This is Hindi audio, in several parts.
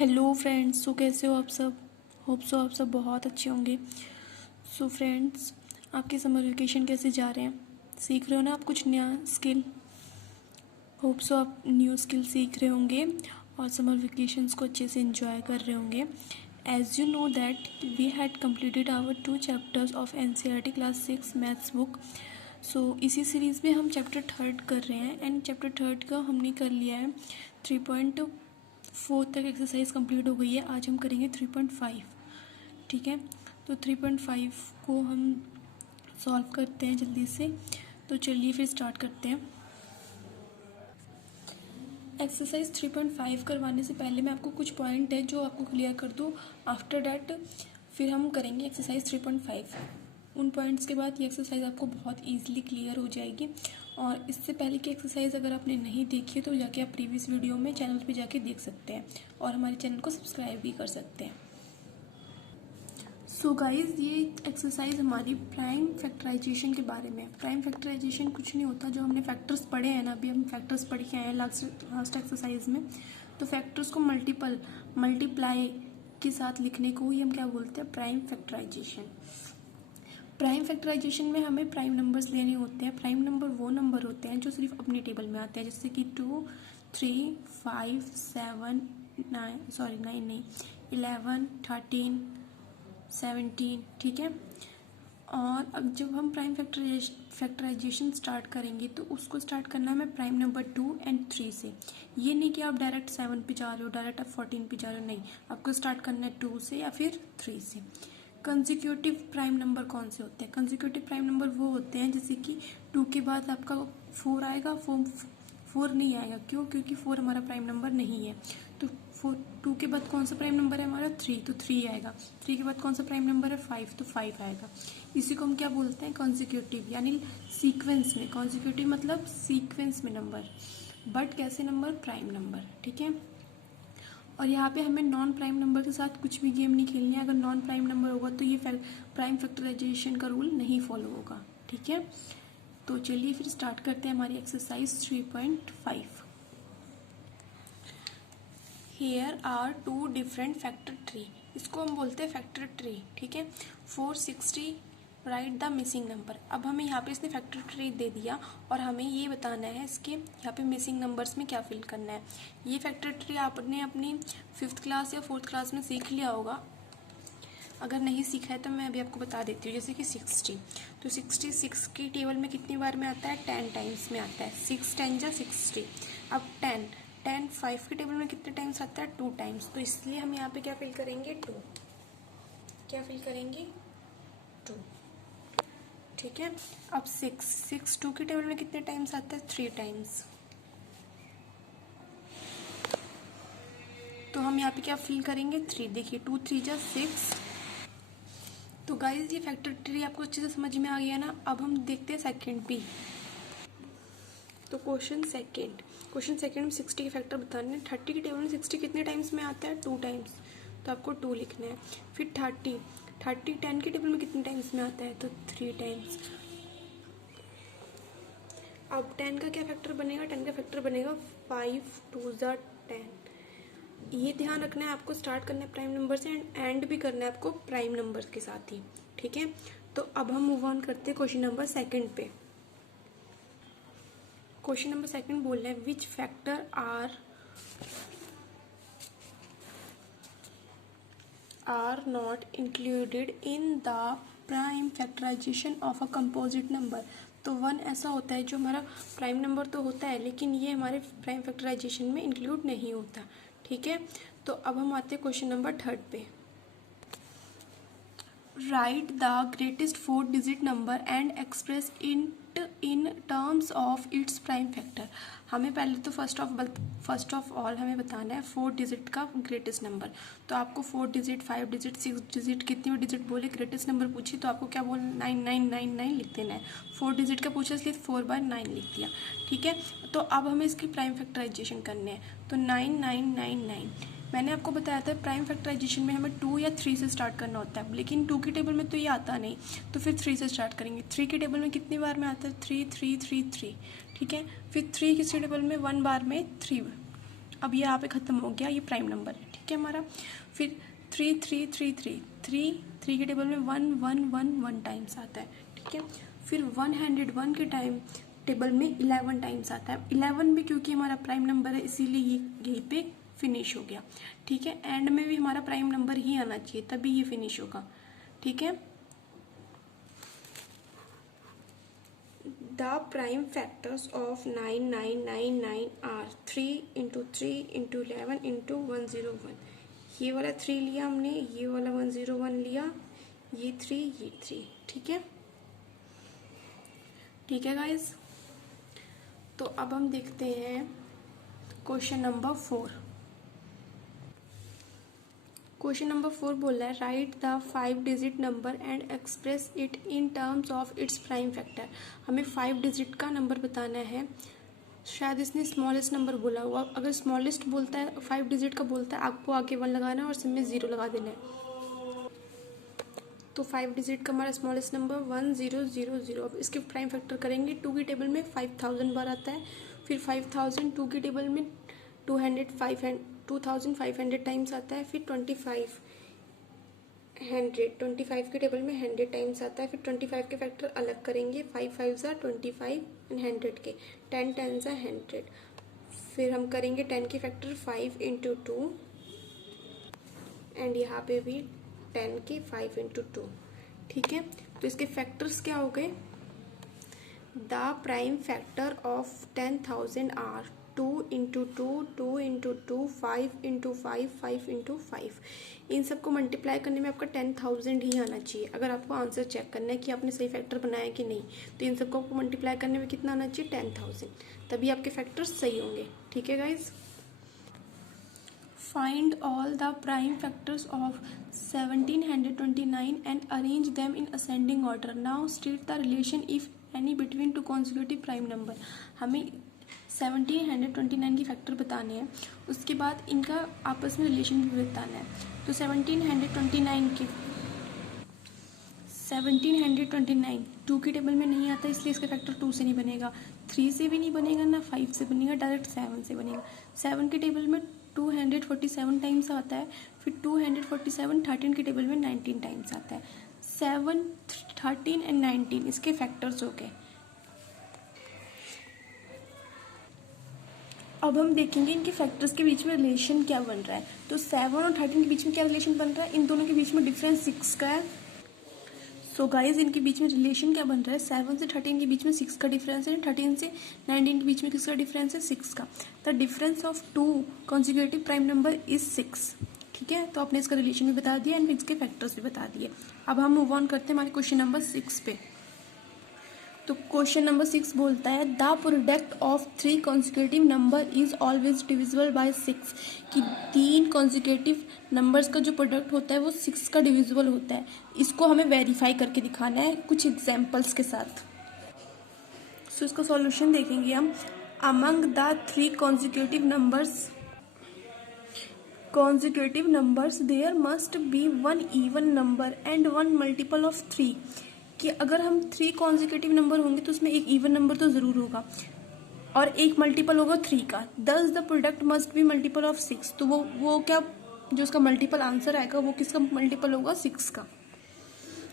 हेलो फ्रेंड्स, सो कैसे हो आप सब। होप सो आप सब बहुत अच्छे होंगे। सो फ्रेंड्स, आपके समर वेकेशन कैसे जा रहे हैं? सीख रहे हो ना आप कुछ नया स्किल। होप सो आप न्यू स्किल सीख रहे होंगे और समर वेकेशंस को अच्छे से एंजॉय कर रहे होंगे। As you know that we had completed our 2 chapters of NCERT class 6 maths book. So इसी सीरीज़ में हम चैप्टर 3 कर रहे हैं एंड चैप्टर 3 का हमने कर लिया है 3.4 तक एक्सरसाइज कंप्लीट हो गई है। आज हम करेंगे 3.5। ठीक है, तो 3.5 को हम सॉल्व करते हैं जल्दी से। तो चलिए फिर स्टार्ट करते हैं। एक्सरसाइज 3.5 करवाने से पहले मैं आपको कुछ पॉइंट है जो आपको क्लियर कर दूँ। आफ्टर डैट फिर हम करेंगे एक्सरसाइज 3.5। उन पॉइंट्स के बाद ये एक्सरसाइज आपको बहुत ईजिली क्लियर हो जाएगी। और इससे पहले की एक्सरसाइज अगर आपने नहीं देखी है तो जाके आप प्रीवियस वीडियो में चैनल पे जाके देख सकते हैं और हमारे चैनल को सब्सक्राइब भी कर सकते हैं। सो गाइज, ये एक्सरसाइज हमारी प्राइम फैक्टराइजेशन के बारे में। प्राइम फैक्टराइजेशन कुछ नहीं होता, जो हमने फैक्टर्स पढ़े हैं ना, अभी हम फैक्टर्स पढ़ के आए हैं लास्ट एक्सरसाइज में। तो फैक्टर्स को मल्टीप्लाई के साथ लिखने को ही हम क्या बोलते हैं, प्राइम फैक्टराइजेशन। प्राइम फैक्टराइजेशन में हमें प्राइम नंबर्स लेने होते हैं। प्राइम नंबर वो नंबर होते हैं जो सिर्फ अपनी टेबल में आते हैं, जैसे कि 2, 3, 5, 7, 9, 11, 13, 17। ठीक है, और अब जब हम प्राइम फैक्टराइजेशन स्टार्ट करेंगे तो उसको स्टार्ट करना है हमें प्राइम नंबर 2 और 3 से। ये नहीं कि आप डायरेक्ट 7 पे जा रहे हो, डायरेक्ट आप 14 पे जा रहे हो, नहीं, आपको स्टार्ट करना है 2 से या फिर 3 से। कंसेक्यूटिव प्राइम नंबर कौन से होते हैं? कंसेक्यूटिव प्राइम नंबर वो होते हैं जैसे कि 2 के बाद आपका 4 आएगा, 4 नहीं आएगा। क्यों? क्योंकि 4 हमारा प्राइम नंबर नहीं है। तो 2 के बाद कौन सा प्राइम नंबर है हमारा? 3, तो 3 आएगा। 3 के बाद कौन सा प्राइम नंबर है? 5, तो 5 आएगा। इसी को हम क्या बोलते हैं? कंसेक्यूटिव, यानी सीक्वेंस में। कंसेक्यूटिव मतलब सीक्वेंस में नंबर, बट कैसे नंबर? Prime number. ठीक है, और यहाँ पे हमें नॉन प्राइम नंबर के साथ कुछ भी गेम नहीं खेलनी है। अगर नॉन प्राइम नंबर होगा तो ये प्राइम फैक्टराइजेशन का रूल नहीं फॉलो होगा। ठीक है, तो चलिए फिर स्टार्ट करते हैं हमारी exercise 3.5। Here are 2 different factor tree. इसको हम बोलते हैं फैक्टर ट्री। ठीक है, 460 राइट द मिसिंग नंबर। अब हमें यहाँ पे इसने फैक्टर ट्री दे दिया और हमें ये बताना है इसके यहाँ पे मिसिंग नंबर्स में क्या फिल करना है। ये फैक्टर ट्री आपने अपनी 5th क्लास या 4th क्लास में सीख लिया होगा। अगर नहीं सीखा है तो मैं अभी आपको बता देती हूँ। जैसे कि 60, तो 66 की टेबल में कितनी बार में आता है? 10 टाइम्स में आता है। 6 10 जा 60। अब 10 5 की टेबल में कितने टाइम्स आता है? 2 टाइम्स। तो इसलिए हम यहाँ पे क्या फिल करेंगे? 2। क्या फिल करेंगे? 2। ठीक है, अब 6 2 की टेबल में कितने टाइम्स आता है? 3 टाइम्स। तो हम यहाँ पे क्या फिल करेंगे? 3। देखिए 2 3 जा 6। तो गाइज, ये फैक्टर ट्री आपको अच्छे से समझ में आ गया ना। अब हम देखते हैं सेकंड भी। तो क्वेश्चन सेकंड में 60 के फैक्टर बताने हैं। 30 की टेबल में 60 कितने टाइम्स में आता है? 2 टाइम्स, तो आपको 2 लिखना है। फिर 30 10 की टेबल में कितने टाइम्स में आता है? तो 3 टाइम्स। अब 10 का क्या फैक्टर बनेगा? 10 का फैक्टर बनेगा 5 2 जा 10। ये ध्यान रखना है आपको, स्टार्ट करना है प्राइम नंबर से एंड भी करना है आपको प्राइम नंबर के साथ ही। ठीक है, तो अब हम मूव ऑन करते हैं क्वेश्चन नंबर सेकंड पे। क्वेश्चन नंबर सेकंड बोल रहे हैं which factor are not included in the prime factorization of a composite number. तो 1 ऐसा होता है जो हमारा प्राइम नंबर तो होता है लेकिन ये हमारे प्राइम फैक्टराइजेशन में इंक्लूड नहीं होता। ठीक है, तो अब हम आते हैं क्वेश्चन नंबर 3 पे। Right the greatest 4 digit number and express in terms of its prime factor. हमें पहले तो फर्स्ट ऑफ ऑल हमें बताना है 4 डिजिट का ग्रेटेस्ट नंबर। तो आपको 4 डिजिट 5 डिजिट 6 डिजिट कितनी भी डिजिट बोले, ग्रेटेस्ट नंबर पूछी तो आपको क्या बोलना? 9999 लिख देना है। 4 डिजिट का पूछा इसलिए 4/9 लिख दिया। ठीक है, तो अब हमें इसकी प्राइम फैक्टराइजेशन करने हैं। तो 9999 मैंने आपको बताया था प्राइम फैक्टराइजेशन में हमें 2 या 3 से स्टार्ट करना होता है, लेकिन 2 की टेबल में तो ये आता नहीं, तो फिर 3 से स्टार्ट करेंगे। 3 की टेबल में कितनी बार में आता है? 3 3 3 3। ठीक है, फिर 3 किसी टेबल में 1 बार में 3 अब ये यहाँ पे ख़त्म हो गया, ये प्राइम नंबर है, ठीक है हमारा। फिर 3 3 3 3 3 3 के टेबल में 1 1 1 1 टाइम्स आता है, ठीक है। फिर 101 के टेबल में 11 टाइम्स आता है। 11 भी क्योंकि हमारा प्राइम नंबर है इसीलिए ये यहीं पे फिनिश हो गया, ठीक है। एंड में भी हमारा प्राइम नंबर ही आना चाहिए तभी ये फिनिश होगा, ठीक है। The prime factors of 9999 are 3 into 3 into 11 into 101। ये वाला 3 लिया हमने, ये वाला 101 लिया, ये 3, ठीक है, ठीक है गाइज। तो अब हम देखते हैं क्वेश्चन नंबर 4। क्वेश्चन नंबर 4 बोल रहा है right the 5 digit number and express it in terms of its prime factor. हमें 5 डिजिट का नंबर बताना है। शायद इसने स्मॉलेस्ट नंबर बोला हुआ, अगर स्मॉलेस्ट बोलता है 5 डिजिट का बोलता है आपको आगे 1 लगाना है और सब में 0 लगा देना है। तो 5 डिजिट का हमारा स्मॉलेस्ट नंबर 1000। अब इसके प्राइम फैक्टर करेंगे। 2 की टेबल में 5000 बार आता है, फिर 5000 2 की टेबल में 2500 टाइम्स आता है, फिर 25 के टेबल में 100 टाइम्स आता है, फिर 25 के फैक्टर अलग करेंगे, 5 5 25 एंड 100 के 10 10 100। फिर हम करेंगे 10 के फैक्टर 5 इंटू 2 एंड यहाँ पे भी 10 के 5 इंटू 2, ठीक है। तो इसके फैक्टर्स क्या हो गए, the prime factor of 10,000 are 2 into 2 2 into 2 5 into 5 5 into 5। इन सबको मल्टीप्लाई करने में आपका 10,000 ही आना चाहिए। अगर आपको आंसर चेक करना है कि आपने सही फैक्टर बनाया कि नहीं, तो इन सबको आपको मल्टीप्लाई करने में कितना आना चाहिए, 10,000, तभी आपके फैक्टर्स सही होंगे, ठीक है guys. Find all the prime factors of 1729 and arrange them in ascending order. Now state the relation if any between two consecutive prime number. हमें 1729 की फैक्टर बताने हैं, उसके बाद इनका आपस में रिलेशन भी बताना है। तो 1729 2 की टेबल में नहीं आता इसलिए इसका फैक्टर 2 से नहीं बनेगा, 3 से भी नहीं बनेगा, ना 5 से बनेगा, डायरेक्ट 7 से बनेगा। 7 की टेबल में 247 टाइम्स आता है, फिर 247 13 की टेबल में 19 टाइम्स आता है। 7 13 एंड 19 इसके फैक्टर्स हो गए। अब हम देखेंगे इनके फैक्टर्स के बीच में रिलेशन क्या बन रहा है। तो 7 और 13 के बीच में क्या रिलेशन बन रहा है, इन दोनों के बीच में डिफरेंस 6 का है। सो गाइज इनके बीच में रिलेशन क्या बन रहा है, 7 से 13 के बीच में 6 का डिफरेंस है, 13 से 19 के बीच में किसका डिफरेंस है, 6 का। The difference of 2 consecutive prime number is 6, ठीक है। तो आपने इसका रिलेशन भी बता दिया एंड इसके फैक्टर्स भी बता दिए। अब हम मूव ऑन करते हैं हमारे क्वेश्चन नंबर 6 पे। तो क्वेश्चन नंबर 6 बोलता है the product of 3 consecutive number is always divisible bye 6, कि 3 कॉन्जिक्यूटिव नंबर्स का जो प्रोडक्ट होता है वो 6 का डिविजिबल होता है। इसको हमें वेरीफाई करके दिखाना है कुछ एग्जाम्पल्स के साथ। सो इसका सॉल्यूशन देखेंगे हम। Among the 3 consecutive numbers there must be 1 even number and 1 multiple of 3, कि अगर हम 3 कॉन्जिक्यूटिव नंबर होंगे तो उसमें एक इवन नंबर तो ज़रूर होगा और एक मल्टीपल होगा 3 का। दस the product must be multiple of 6, तो वो क्या जो उसका मल्टीपल आंसर आएगा वो किसका मल्टीपल होगा, 6 का।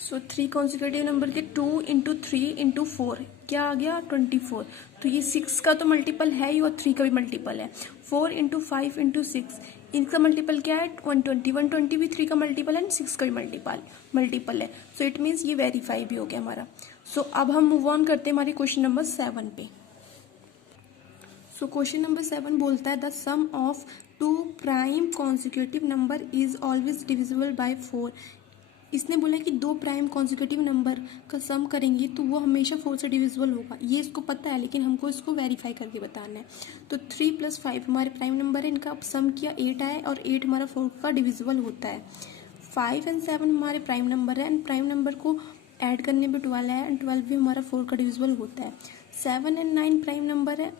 सो 3 कॉन्जिक्यूटिव नंबर के 2 इंटू 3 इंटू 4 क्या आ गया, 24। तो ये 6 का तो मल्टीपल है ही और 3 का भी मल्टीपल है। 4 इंटू 5 इंटू 6 इनका मल्टीपल क्या है, 120। 120 भी 3 का मल्टीपल है एंड 6 का भी मल्टीपल है। सो इट मीन्स ये वेरीफाई भी हो गया हमारा। सो अब हम मूव ऑन करते हैं हमारे क्वेश्चन नंबर 7 पे। सो क्वेश्चन नंबर 7 बोलता है the sum of 2 prime consecutive number is always divisible by 4। इसने बोला कि 2 प्राइम कॉन्जिक्यूटिव नंबर का सम करेंगे तो वो हमेशा 4 से डिविजिबल होगा। ये इसको पता है लेकिन हमको इसको वेरीफाई करके बताना है। तो 3 + 5 हमारे प्राइम नंबर है, इनका अब सम किया 8 आए और 8 हमारा 4 का डिविजिबल होता है। 5 और 7 हमारे प्राइम नंबर है एंड प्राइम नंबर को ऐड करने पे 12 है एंड 12 भी हमारा 4 का डिविजिबल होता है। 7 और 9 प्राइम नंबर है,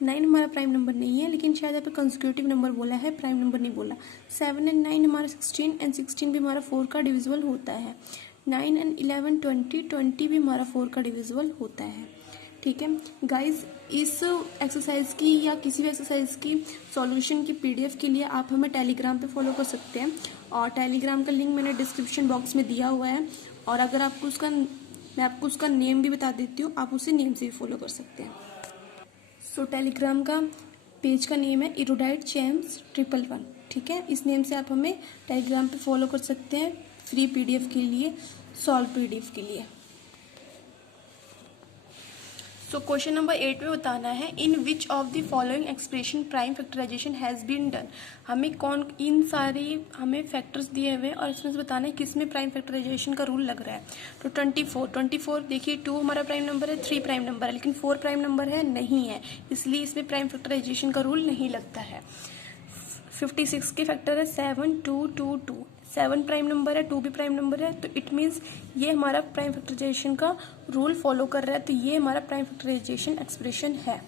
9 हमारा प्राइम नंबर नहीं है, लेकिन शायद यहाँ पे कंसेक्यूटिव नंबर बोला है, प्राइम नंबर नहीं बोला। 7 और 9 हमारा 16 एंड 16 भी हमारा 4 का डिविजिबल होता है। 9 और 11 20 भी हमारा 4 का डिविजिबल होता है। ठीक है गाइज, इस एक्सरसाइज की या किसी भी एक्सरसाइज की सॉल्यूशन की पीडीएफ के लिए आप हमें टेलीग्राम पे फॉलो कर सकते हैं, और टेलीग्राम का लिंक मैंने डिस्क्रिप्शन बॉक्स में दिया हुआ है। और अगर आपको उसका, मैं आपको उसका नेम भी बता देती हूँ, आप उसी नेम से भी फॉलो कर सकते हैं। सो टेलीग्राम का पेज का नेम है इरोडाइट चैम्स 111, ठीक है। इस नेम से आप हमें टेलीग्राम पे फॉलो कर सकते हैं फ्री पीडीएफ के लिए, सॉल्व पीडीएफ के लिए। सो क्वेश्चन नंबर 8 में बताना है in which of the following expression prime factorization has been done. हमें इन सारी हमें फैक्टर्स दिए हुए हैं और इसमें से बताना है किस में प्राइम फैक्टराइजेशन का रूल लग रहा है। तो 24 देखिए 2 हमारा प्राइम नंबर है, 3 प्राइम नंबर है, लेकिन 4 प्राइम नंबर है नहीं है, इसलिए इसमें प्राइम फैक्टराइजेशन का रूल नहीं लगता है। 56 के फैक्टर है 7 2 2 2, 7 प्राइम नंबर है, 2 भी प्राइम नंबर है, तो इट मीन्स ये हमारा प्राइम फैक्टराइजेशन का रूल फॉलो कर रहा है, तो ये हमारा प्राइम फैक्टराइजेशन एक्सप्रेशन है।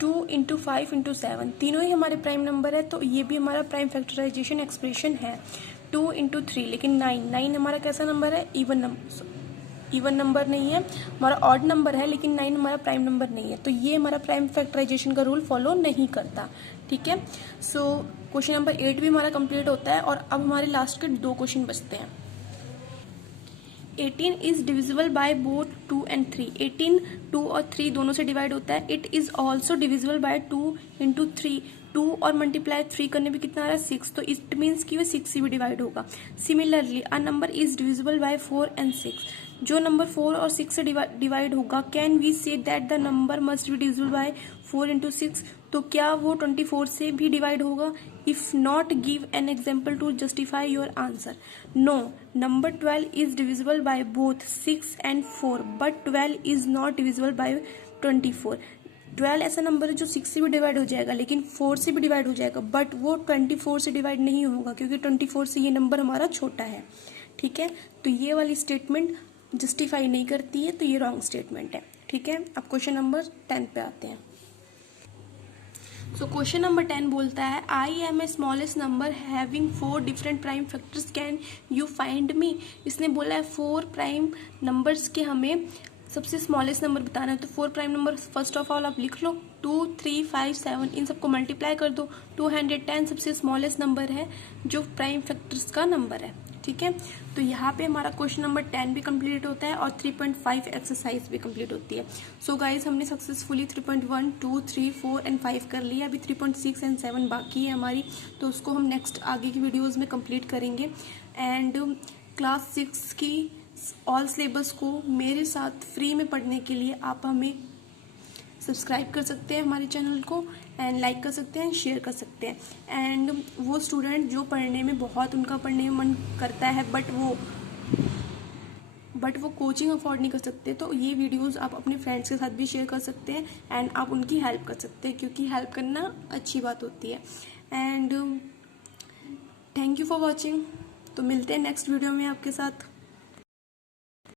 2 × 5 × 7 तीनों ही हमारे प्राइम नंबर है, तो ये भी हमारा प्राइम फैक्टराइजेशन एक्सप्रेशन है। 2 × 3, लेकिन 9 हमारा कैसा नंबर है, इवन नंबर नहीं है, हमारा ऑड नंबर है, लेकिन 9 हमारा प्राइम नंबर नहीं है, तो ये हमारा प्राइम फैक्टराइजेशन का रूल फॉलो नहीं करता, ठीक है। सो क्वेश्चन नंबर 8 भी हमारा कंप्लीट होता है, और अब हमारे लास्ट के 2 क्वेश्चन बचते हैं। 18 is divisible by both 2 and 3। 18 2 और 3 दोनों से डिवाइड होता है। It is also divisible by 2 × 3। 2 और मल्टीप्लाई 3 करने में कितना आ रहा है, 6, तो इट मीन्स कि वह 6 से भी डिवाइड होगा। Similarly a number is divisible by 4 and 6। जो नंबर 4 और 6 से डिवाइड होगा, can we say that the number must be divisible by 4 × 6, तो क्या वो 24 से भी डिवाइड होगा। If not give an example to justify your answer. No, number 12 is divisible by both 6 and 4, but 12 is not divisible by 24। 12 ऐसा नंबर है जो 6 से भी डिवाइड हो जाएगा, लेकिन 4 से भी डिवाइड हो जाएगा, बट वो 24 से डिवाइड नहीं होगा, क्योंकि 24 से ये नंबर हमारा छोटा है, ठीक है। तो ये वाली स्टेटमेंट जस्टिफाई नहीं करती है, तो ये रॉन्ग स्टेटमेंट है, ठीक है। अब क्वेश्चन नंबर 10 पे आते हैं। सो क्वेश्चन नंबर 10 बोलता है I am a smallest number having 4 different prime factors, can you find me. इसने बोला है 4 प्राइम नंबर्स के हमें सबसे स्मॉलेस्ट नंबर बताना है, तो 4 prime number first of all आप लिख लो, 2 3 5 7, इन सबको मल्टीप्लाई कर दो। 210 सबसे स्मॉलेस्ट नंबर है जो प्राइम फैक्टर्स का नंबर है, ठीक है। तो यहाँ पे हमारा क्वेश्चन नंबर 10 भी कंप्लीट होता है और 3.5 एक्सरसाइज भी कंप्लीट होती है। सो गाइज हमने सक्सेसफुली 3.1 2 3 4 and 5 कर लिया, अभी 3.6 and 7 बाकी है हमारी, तो उसको हम नेक्स्ट आगे की वीडियोज़ में कंप्लीट करेंगे। एंड क्लास 6 की ऑल सिलेबस को मेरे साथ फ्री में पढ़ने के लिए आप हमें सब्सक्राइब कर सकते हैं हमारे चैनल को, एंड लाइक कर सकते हैं, शेयर कर सकते हैं। एंड वो स्टूडेंट जो पढ़ने में बहुत उनका पढ़ने में मन करता है, बट वो कोचिंग अफोर्ड नहीं कर सकते, तो ये वीडियोस आप अपने फ्रेंड्स के साथ भी शेयर कर सकते हैं, एंड आप उनकी हेल्प कर सकते हैं, क्योंकि हेल्प करना अच्छी बात होती है। And thank you for watching. तो मिलते हैं नेक्स्ट वीडियो में आपके साथ।